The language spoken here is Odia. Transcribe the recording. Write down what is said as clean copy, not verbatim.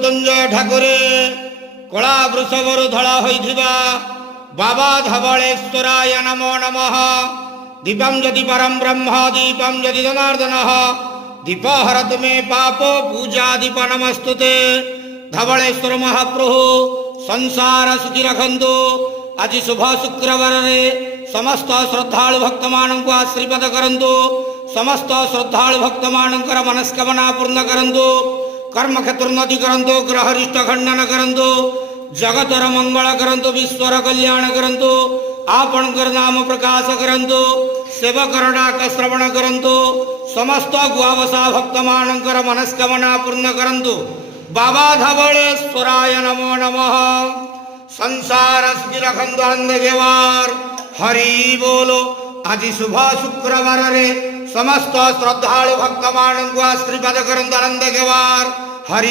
ମୃତ୍ୟୁଞ୍ଜୟ ଠାକୁରେ କଳା ବୃଷଭରୁ ଧଳା ହୋଇଥିବା ବାବା ଧବଳେଶ୍ୱରାୟ ନମୋ ନମଃ। ଦୀପಂ ଯଦି ପରମ ବ୍ରହ୍ମ ଦୀପಂ ଯଦି ଜନାର୍ଦ୍ଦନ ଦୀପ ହରତୁ ମେ ପାପ ପୂଜା ଦୀପ ନମସ୍ତୁତେ। ଧବଳେଶ୍ୱର ମହାପ୍ରଭୁ ସଂସାର ସୁଖୀ ରଖନ୍ତୁ। ଆଜି ଶୁଭ ଶୁକ୍ରବାରରେ ସମସ୍ତ ଶ୍ରଦ୍ଧାଳୁ ଭକ୍ତମାନଙ୍କୁ ଆଶୀର୍ବାଦ କରନ୍ତୁ। ସମସ୍ତ ଶ୍ରଦ୍ଧାଳୁ ଭକ୍ତମାନଙ୍କର ମନସ୍କାମନା ପୂର୍ଣ୍ଣ କରନ୍ତୁ। କର୍ମକ୍ଷେତ୍ର ଉନ୍ନତି କରନ୍ତୁ। ଗ୍ରହରିଷ୍ଟ ଖଣ୍ଡନ କରନ୍ତୁ। ଜଗତର ମଙ୍ଗଳ କରନ୍ତୁ। ବିଶ୍ୱର କଲ୍ୟାଣ କରନ୍ତୁ। ଆପଣଙ୍କର ନାମ ପ୍ରକାଶ କରନ୍ତୁ। ସେବକର ଡାକ ଶ୍ରବଣ କରନ୍ତୁ। ସମସ୍ତ ଗୁଆବସା ଭକ୍ତମାନଙ୍କର ମନସ୍କାମନା ପୂର୍ଣ୍ଣ କରନ୍ତୁ। ବାବା ଧବଳେଶ୍ୱରାୟ ନମୋ ନମଃ। ସଂସାର ସୁଖୀ ରଖନ୍ତୁ। ଆନନ୍ଦ ଦେବାର ହରି ବୋଲ। ଆଜି ଶୁଭ ଶୁକ୍ରବାରରେ ସମସ୍ତ ଶ୍ରଦ୍ଧାଳୁ ଭକ୍ତମାନଙ୍କୁ ଆଶୀର୍ବାଦ କରନ୍ତୁ। ଆନନ୍ଦ ଦେବାର ହରି